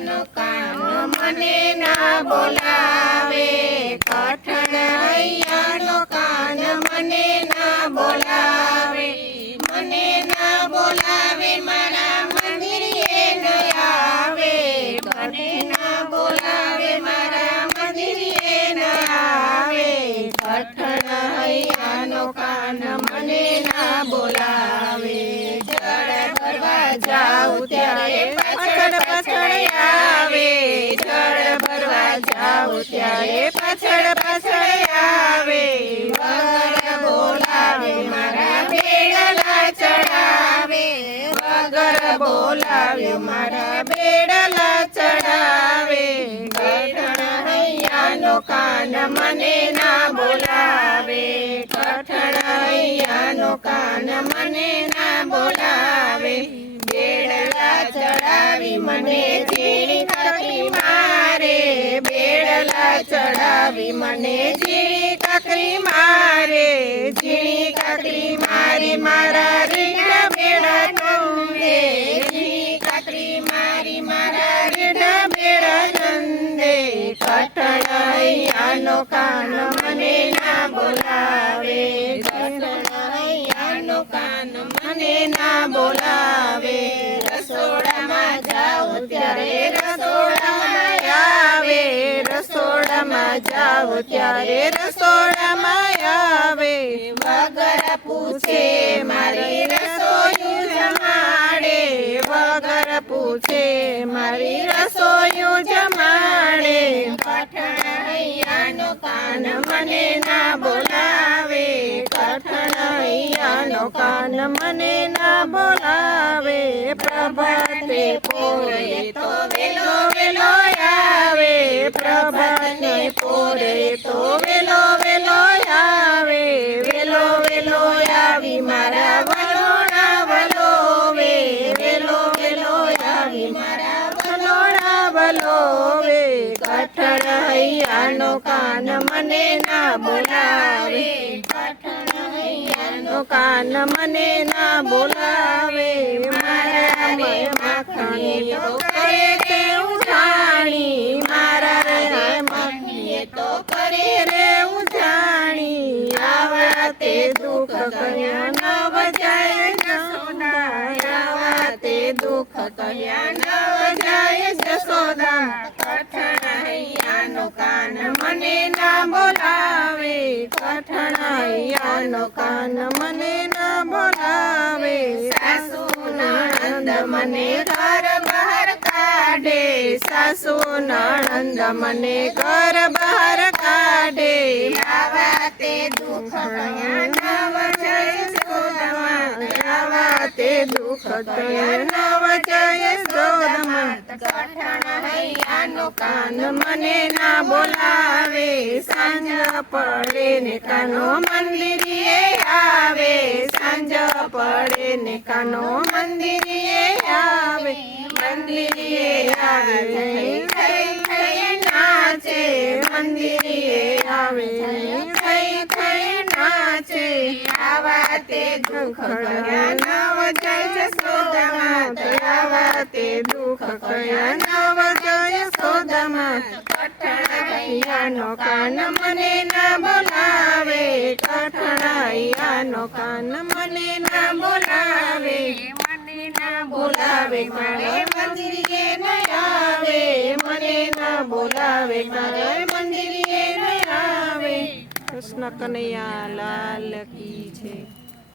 હૈયાનો કાન મને ના બોલાવે, કઠણ હૈયાનો કાન મને ના બોલાવે, મને ના બોલાવે મારા મંદિરે ન આવે, મને ના બોલાવે મારા મંદિરે ન આવે, કઠણ હૈયાનો કાન મને ના બોલાવે, જળ ભરવા જાઉં ત્યારે પાછળ પાછળ આવે, જળ ભરવા જાઉં ત્યારે પાછળ પાછળ આવે, વગર બોલાવે મારા બેડલા ચડાવે, વગર બોલાવે મારા બેડલા ચડાવે, કઠણ હૈયાનો કાન મને ના બોલાવે, કઠણ હૈયાનો કાન મને ના બોલાવે, બેડલા ચડાવી મને ઝીણી કાકરી મારે, બેડલા ચડાવી મને ઝીણી કાકરી મારે, ઝીણી કાકરી મારી મારા રીઢા બેડા નંદે, ઝીણી કાકરી મારી મારા રીઢા બેડા નંદે, કઠણ હૈયાનો કાન મને ના બોલાવે, કઠણ હૈયાનો કાન મને ના બોલાવે, રસોડામાં જાઉં ત્યારે રસોડામાં આવે, રસોડામાં જાઉં ત્યારે રસોડામાં આવે, વગર પૂછે મારી રસોયું જમાડે, વગર પૂછે મારી રસોયું જમાડે, કઠણ હૈયાનો કાન મને ના બોલાવે, કઠણ હૈયાનો કાન મને ના બોલાવે, પ્રભાતે પોરે તો વેલો વેલો આવે, પ્રભાતે પોરે તો વેલો વેલો આવે, વેલો વેલો આવી મારા વલોણા વલોવે, વેલો વેલો આવી મારા વલોણા વલોવે, કઠણ હૈયાનો કાન મને ના બોલાવે, કઠણ હૈયાનો કાન મને ના બોલાવે, મારા રે માખણીએ તો કરે તે ઉજાણી, મારા રે માખણીએ તો કરે રે ઉજાણી, આવા તે દુઃખ કર્યા નવ જાય જસોદા, આવા તે દુઃખ કર્યા નવ જાય જસોદા, કઠણ હૈયાનો કાન મને ના બોલાવે, કઠણ હૈયાનો કાન મને ના બોલાવે, સાસુ નણંદ મને ઘર બહાર કાઢે, સાસુ નણંદ મને ઘર બહાર કાઢે, આવા તે દુઃખ કર્યા નવ જય જસોદામાં, આવા તે દુઃખ કર્યા નવ જય જસોદામાં, કઠણ હૈયાનો કાન મને ના બોલાવે, સાંજ પડે ને કાનો મંદિરે આવે, સાંજ પડે ને કાનો મંદિરે આવે, મંદિરે આવે થઈ થઈ નાચે, મંદિરે આવે થઈ થઈ નાચે, આવા તે દુઃખ કર્યા નવ જય જસોદામાં, આવા તે દુઃખ કર્યા નવ જય જસોદામાં, કઠણ હૈયાનો કાન મને ના બોલાવે, કઠણ હૈયાનો કાન મને ના બોલાવે, મને ના બોલાવે મારે મંદિરે ન આવે, મને ના બોલાવે મારે મંદિરે ન આવે, કૃષ્ણ કનૈયા લાલ કી છે।